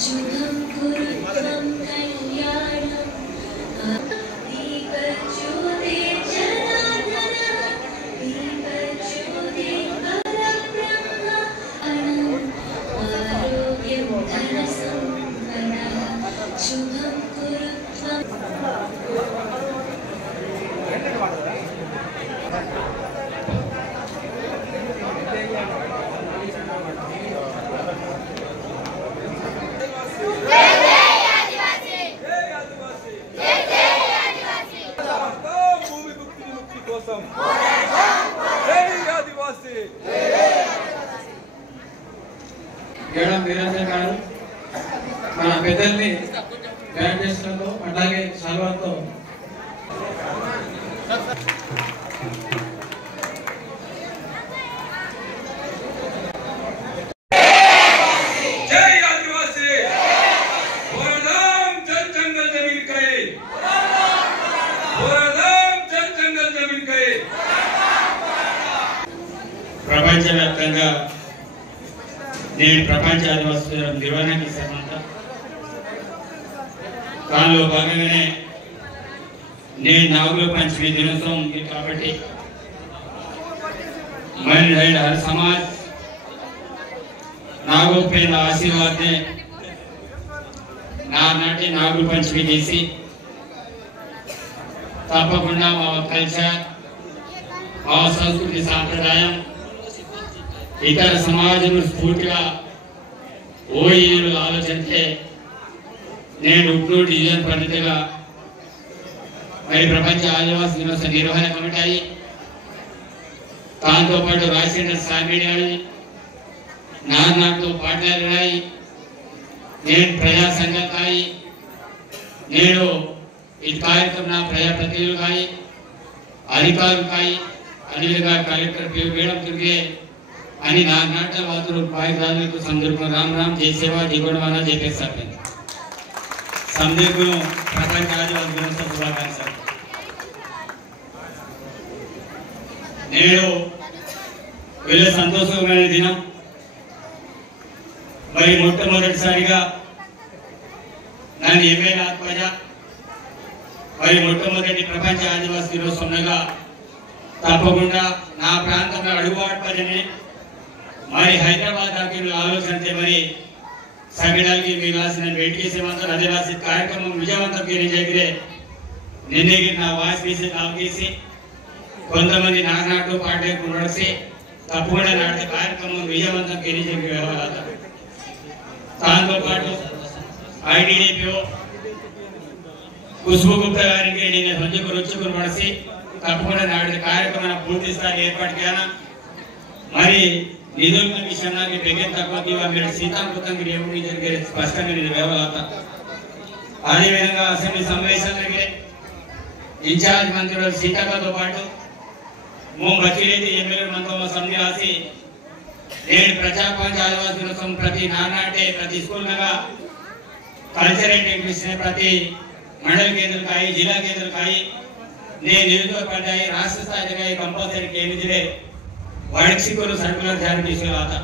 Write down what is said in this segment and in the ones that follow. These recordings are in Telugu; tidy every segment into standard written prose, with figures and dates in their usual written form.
शुभं कुरुत्वं कल्याणं दीपज्योते जनार्दन दीपज्योते परब्रह्म आरोग्यं धनसम्पदः शुभं कुरुत्वं మన పెద్దల్ని గ్రాడ్యుయేషన్తో అలాగే సల్వార్తో ప్రపంచవ్యాప్తంగా నేను ప్రపంచ ఆదివాసీ నిర్వహణకి సంబంధ దానిలో భాగంగానే నేను నాగుల పంచమి దినోత్సవం ఉంది కాబట్టి हर समाज नागों पे आशीर्वाद ने नाटे नागुल पंचमी చేసి తప్పకుండా మా కల్చర్ మా సంస్కృతి సాంప్రదాయం ఇతర సమాజంలో స్ఫూర్తిగా ఓయిలు ఆలోచించే నేను ఉట్నూరు డివిజన్ పరిధిగా మరి ప్రపంచ ఆదివాసీ దినోత్సవ నిర్వహణ కమిటీ దాంతో పాటు రాజశేఖర సామిడియాయి నాన్నతో పాఠాలున్నాయి నేను ప్రజా సంఘాయి నేను ఈ కార్యక్రమం ప్రజాప్రతినిధులుగాయి అధికారులుగాయి అదేవిధంగా కలెక్టర్ పీవడం తిరిగే అని నా నాటల వాతులు పాయిరాజులకు సందర్భంగా రామ్ రామ్ జై సేవా జై గుణవాన జై పేసాపే సందర్భంలో ప్రపంచ ఆదివాసీ దినోత్సవ శుభాకాంక్షలు. నేడు వీళ్ళ సంతోషమైన దినం. మరి మొట్టమొదటిసారిగా నన్ను ఎమ్మెల్యే ఆత్మజ మరి మొట్టమొదటి ప్రపంచ ఆదివాసీ దినోత్సవంగా తప్పకుండా నా ప్రాంతంలో అడుగుబాటుపడిని మరి హైదరాబాద్ దాకా ఆలోచన మరి సంఘటనకి మీరు రాసిన వెయిట్ చేసేమంతా ఆదివాసీ కార్యక్రమం విజయవంతం జరిగితే నిన్నే నా వాయిస్ తీసి నాకేసి కొంతమంది నాటు పాటకు నడిచి తప్పకుండా నాటి కార్యక్రమం విజయవంతం జరిగే వ్యవహారాలు దాంతో పాటు ఐడిడిపిఓ ఖుష్బూ గుప్తా గారికి నేను సంజకు రుచుకుని నడిచి తప్పకుండా నాటి కార్యక్రమం పూర్తి స్థాయి ఏర్పాటు చేయాల. మరి నిధుల విషయానికి దగ్గర తక్కువ మీరు సీతాంకృతంగా ఏమి జరిగే స్పష్టంగా నేను వ్యవహార అదేవిధంగా అసెంబ్లీ సమావేశాలకి ఇన్ఛార్జ్ మంత్రులు సీతక్కతో పాటు బచ్చిరెడ్డి ఎమ్మెల్యే మనతో సమ్మె రాసి నేను ప్రజాపంచ ఆదివాసీ దినోత్సవం ప్రతి నానాటే ప్రతి స్కూల్గా కల్చరల్ యాక్టివిటీస్ ప్రతి మండల కేంద్రకాయి జిల్లా కేంద్రకాయి నేను నియోజకవర్గాయి రాష్ట్ర స్థాయిగా కంపల్సరీ కేంద్రే వార్షికలు సర్కులర్ జారీ తీసుకురాత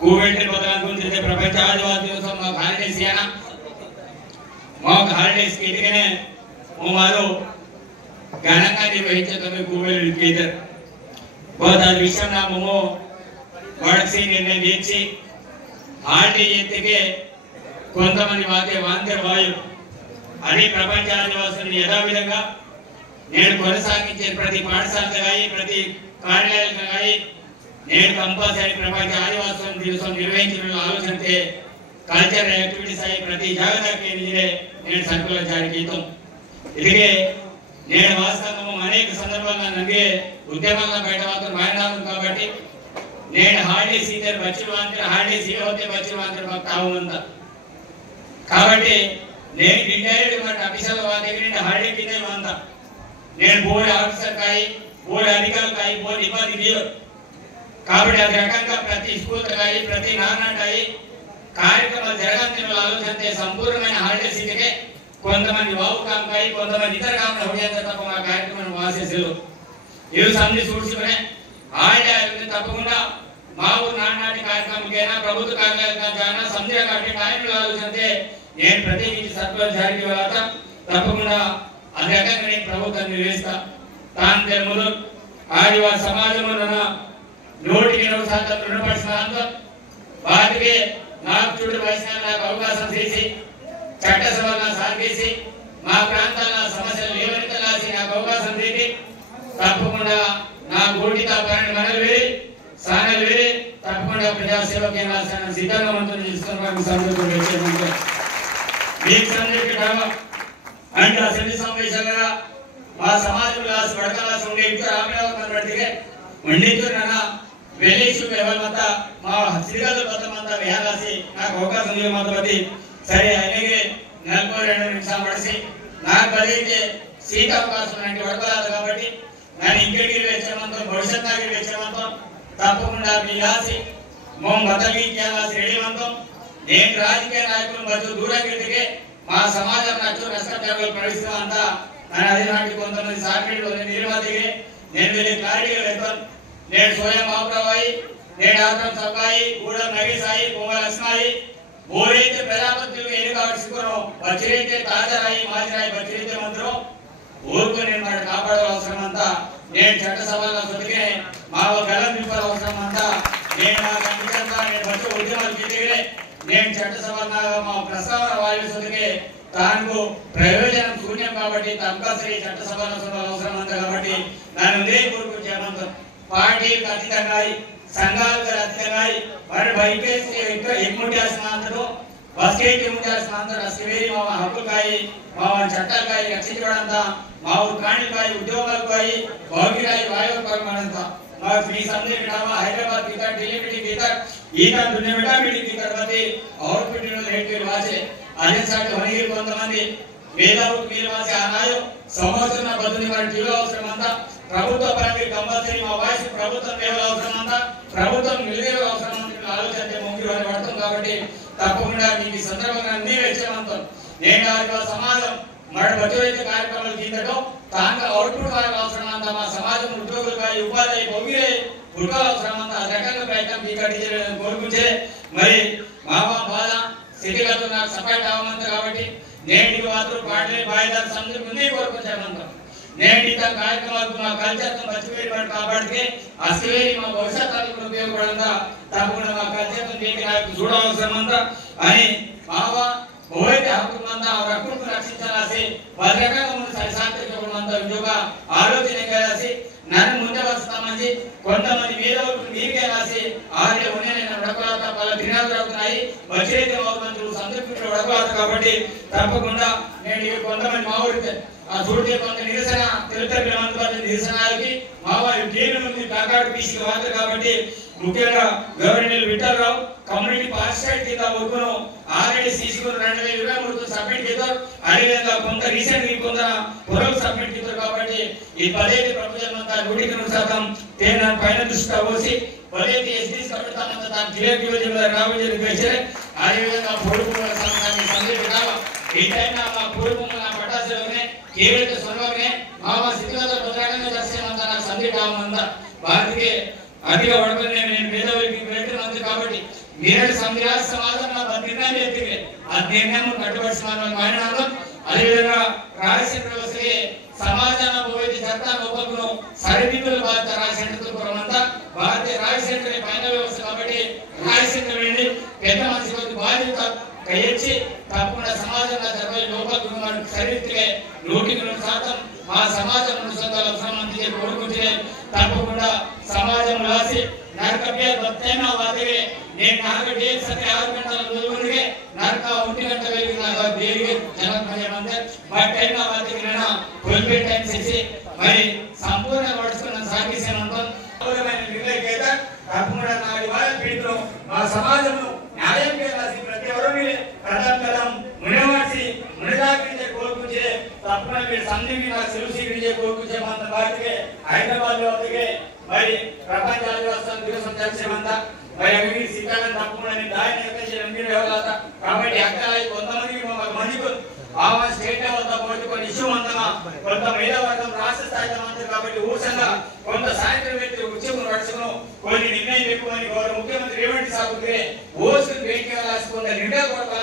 కోవిడ్ బదలాంగుంటే ప్రపంచ ఆదివాసీ దినోత్సవం మాకు హాలిడేస్ ఇయ్యానా మాకు హాలిడేస్ ఇదిగానే మారు ఘనంగా నిర్వహించే కోవిడ్ కేంద్ర बहुत विषय ना ममो वाड़सी निर्णय देची హాలిడే ఎత్తికే కొంతమంది వాకే వాంతర వాయు అని ప్రపంచ ఆదివాసులను యథావిధంగా నేను కొనసాగించే ప్రతి పాఠశాలగాయి ప్రతి కార్యాలయాలగాయి నేను కంపల్సరీ ప్రపంచ ఆదివాసుల దినోత్సవం నిర్వహించిన ఆలోచనతే కల్చరల్ యాక్టివిటీస్ అయి ప్రతి జాగృతకి నేను సర్కులర్ జారీ చేస్తాం. ఇదిగే నేను వాస్తవంగా అనేక సందర్భాల్లో నన్ను ఉద్యమంలో బయట మాత్రం మాయనాలను కాబట్టి నేను హాలిడేస్ ఇద్దరు బచ్చులు మాత్రం హాలిడేస్ ఇవ్వతే బచ్చులు మాత్రం మాకు తావుందా కాబట్టి నేను రిటైర్డ్ మాట ఆఫీసర్ దగ్గర హాలిడే కింద ఉందా నేను బోర్డు ఆఫీసర్ కాయి బోర్డు అధికారులు కాయి బోర్డు ఇబ్బంది లేదు కాబట్టి అది రకంగా ప్రతి స్కూల్ కాయి ప్రతి నాన్నటాయి కార్యక్రమాలు జరగాలని ఆలోచన సంపూర్ణమైన హాలిడేస్ ఇదిగే కొంతమంది వావు కాంకాయి కొంతమంది ఇతర కాకుండా హోజేంత తప్ప మా కార్యక్రమం వాసేసారు ఇవి సంధి చూసుకునే హాలిడే తప్పకుండా మా ఊరు నాటి కార్యక్రమంకైనా ప్రభుత్వ కార్యాలయాలకైనా సంధ్య కాబట్టి టైంలో ఆలోచనతే నేను ప్రత్యేకించి సర్పంచ్ జారికి వెళ్ళాక తప్పకుండా అది రకంగా నేను ప్రభుత్వాన్ని నిర్వహిస్తా తాను తెలుగులో ఆదివాసి సమాజంలో 100% రుణపడిన వారికి నాకు చూడు వయసున నాకు అవకాశం చేసి చట్టసభలో సాగేసి మా ప్రాంతాల సమస్యలు లేవనెత్తాల్సి నాకు అవకాశం చేసి తప్పకుండా నా గోటి కాపాడని మనలు వేరి సానలు వేరి తప్పకుండా ప్రజాసేవ కేంద్రాలను సిద్ధంగా ఉంటుంది తీసుకుని సందర్భం వచ్చేదంటే మీకు సందర్భంగా అంటే అసెంబ్లీ సమావేశంగా మా సమాజంలో పడకలాసి ఉండే ఇంట్లో ఆమె ఉండితో వెలేసు వ్యవమంత మా శ్రీగలు బతమంతా వేయాల్సి నాకు అవకాశం ఇవ్వమంతపతి సరే అలాగే 42 నిమిషాలు పడిసి నాకు బలితే సీత అవకాశం అంటే వడకలాదు కాబట్టి నేను ఇంకెడికి వచ్చేమంతం భవిష్యత్ నాగిరి వచ్చేమంతం తప్పకుండా మీ ఆసి మో బతలి చేయాల్సి రెడీమంతం నేను రాజకీయ నాయకులు మధ్య దూరంగా మా సమాజం నచ్చు నష్టపరిహారాలు ప్రవేశిస్తాం అంతా నేను అదే నాటి కొంతమంది సార్పేటలో నిర్వాధికి నేను వెళ్ళి క్లారిటీగా వెళ్తాను నేను స్వయం బాబురాబాయి నేను ఆత్రం సబ్బాయి గూడెం నగేశాయి కోమల లక్ష్మాయి ఓరైతే ప్రజాపతులు ఎన్ని కావాల్సుకున్నాం బచ్చిరైతే తాజారాయి మాజిరాయి బచ్చిరైతే మంత్రం ఊరుకు నేను మాట కాపాడే అవసరం అంతా నేను చట్టసభలో సొతికే మా గలం నింపాల అవసరం అంతా నేను నా ఖండితంగా నేను వచ్చే ఉద్యమాలు చేతికే నేను చట్టసభలో మా ప్రస్తావన వాయువు సొతికే తాను ప్రయోజనం శూన్యం కాబట్టి తప్పనిసరి చట్టసభలో అవసరం అంతా కాబట్టి నన్ను ఉందే కోరుకు చేయమంతం పార్టీలకు అతీతంగా సంఘాలకు అతీతంగా మరి బైకేసి ఎమ్ముంటాల్సినంతలో బస్కేట్ ఎమ్ముంటాల్సినంత అసలు మా హక్కులకాయి మా చట్టాలకాయి రక్షించబడంతా మా ఊరు ప్రాణులకాయి ఉద్యోగాలకాయి భౌతికాయి వాయువుకాయి మనంతా మా ఫ్రీ సందేహ హైదరాబాద్ की तक दिल्ली मीटिंग की तक ఈగా दुनिया में मीटिंग की तरफ అవుట్పుట్ రేట్ వాచే అదే సాటి వనిగిరి కొంతమంది వేదావుకు మీరు వాసే అనాయో సంవత్సరం బదులు మరి టీవీ అవసరం అంతా ప్రభుత్వ పరంగా కంపల్సరీ మా వాయిస్ ప్రభుత్వం లేవల్ అవసరం అంతా ప్రభుత్వం నిలవేల అవసరం అంతా ఆలోచన ముందు పడతాం కాబట్టి తప్పకుండా మీకు ఈ సందర్భంగా అన్ని వచ్చేమంతం నేను ఆ సమాజం మరి బతుకైతే కార్యక్రమాలు తీయటం తాను అవుట్పుట్ వారికి అవసరం అంతా మా సమాజం ఉద్యోగులుగా ఉపాధి భోగిరే ఉద్యోగాల అవసరం అంతా ఆ రకంగా ప్రయత్నం ఈ కట్టి కోరుకుంటే మరి మామ బాధ స్థితిగతులు నాకు సపోర్ట్ అవ్వమంత కాబట్టి నేను మాత్రం పాటలే బాయిదారు సందర్భం ముందే కోరుకుంటామంటాం నేను ఈ కార్యక్రమాలకు మా కల్చర్ను మర్చిపోయి కాపాడితే అసలే మా భవిష్యత్తు ఉపయోగపడంతా తప్పకుండా మా కల్చర్ను మీకు నాకు చూడవలసం అంతా అని బాబా పోయితే హక్కుమంతా ఆ హక్కును రక్షించాల్సి వాళ్ళ రకంగా ముందు సరిసాంతరికంతా ఉద్యోగ ఆలోచన చేయాల్సి నన్ను ముందే వస్తామని కొంతమంది మేధావులు మీరుగా రాసి ఆడే ఉన్నాయి ఉడకలాత వాళ్ళ దినాలు అవుతున్నాయి వచ్చేది మంత్రులు సంతృప్తిలో ఉడకలాత కాబట్టి తప్పకుండా నేను కొంతమంది మా ఊరికి ఆ చూడితే కొంత నిరసన తెలుగు మంత్రుల నిరసనకి మా వారి జైలు నుండి కాకాడు పీసీ వార్త కాబట్టి ముఖ్యంగా గవర్నర్ విఠలరావు కమ్యూనిటీ పార్టిసిపేట్ కింద వర్కును ఆల్రెడీ సీసీకు 2023 సబ్మిట్ చేశారు అదేవిధంగా కొంత రీసెంట్ గా కొంత పొరలు సబ్మిట్ చేశారు కాబట్టి ఈ 15 ప్రపోజల్ అంతా 100% తేన పైన దృష్టి పోసి 15 ఎస్డీస్ కమిటీ అంతా క్లియర్ యోజన రాబోయే పేచే అదేవిధంగా పొడుపుల సంస్థాన్ని సందేశించాల ఈ టైంలో మా పొడుపుల పటాసలోనే కేవలం సొనవనే మామ సిద్ధాంత పత్రాలను దర్శనంతా నాకు సందేశించాలంతా భారతీయ అదిగా వడకనే నేను పేదవారికి ప్రయత్నం కాబట్టి మీరేడు సంధ్యా సమాజంలో నిర్ణయం ఎత్తికే ఆ నిర్ణయం కట్టుబడిన మాయనాలు అదేవిధంగా రాజశేఖర వ్యవస్థకి సమాజాన్ని పోయి చట్టాల లోపలను సరిదిద్దుల బాధ్యత రాజశేఖర పురమంతా భారతీయ రాజశేఖర పైన వ్యవస్థ కాబట్టి రాజశేఖర వెళ్ళి పెద్ద మనిషి బాధ్యత కయ్యొచ్చి తప్పకుండా సమాజంలో జరిగే లోపలను సరిదిద్దులే 100% మా సమాజం సంబంధించి కోరుకుంటే తప్పకుండా సమాజం రాసి నరకపే బతైన వాదిగే నేను నాకు డేట్ సతే 6 గంటల రోజులుగే నరక 1 గంట వేగి నాకు దేవిగే జనమయమందే బటైన వాదిగే నా కొల్పే టైం చేసి మరి సంపూర్ణ వడుస్తున్న సాగిసేనంత అవలమైన నిర్ణయకేత తప్పకుండా నాడి వారి పీడితులు మా సమాజంలో న్యాయం చేయాల్సి ప్రతి ఒక్కరిని ప్రజాకలం మునివాసి మునిదాకించే కోరుకుంటే తప్పకుండా మీరు సంధికి నాకు సెలవుసీకరించే కోరుకుంటే మన బాధ్యతగా హైదరాబాద్ లో అందుకే మరి ప్రపంచ ఆదివాసం దివసం చేసేమంతా మరి అవి సీతారాం తప్పకుండా నేను దాన్ని ఎక్కడ వ్యవహార కాబట్టి అక్కడ కొంతమంది మందికి ఆమె స్టేట్ లెవెల్ తో పోటీ కొన్ని ఇష్యూ అంతగా కొంత మేధావర్గం రాష్ట్ర స్థాయిలో ఉంటుంది కాబట్టి ఊసంగా కొంత సాయంత్రం వ్యక్తి ఉద్యోగం నడుచుకుని కొన్ని నిర్ణయం ఎక్కువని ಸಾಬುಗೆ ಓಸು ಬೇಡಿಕೆ ಹಾಸ್ಕೊಂಡ ನಿರ್ಣಯ ಕೊಡ್ತಾರೆ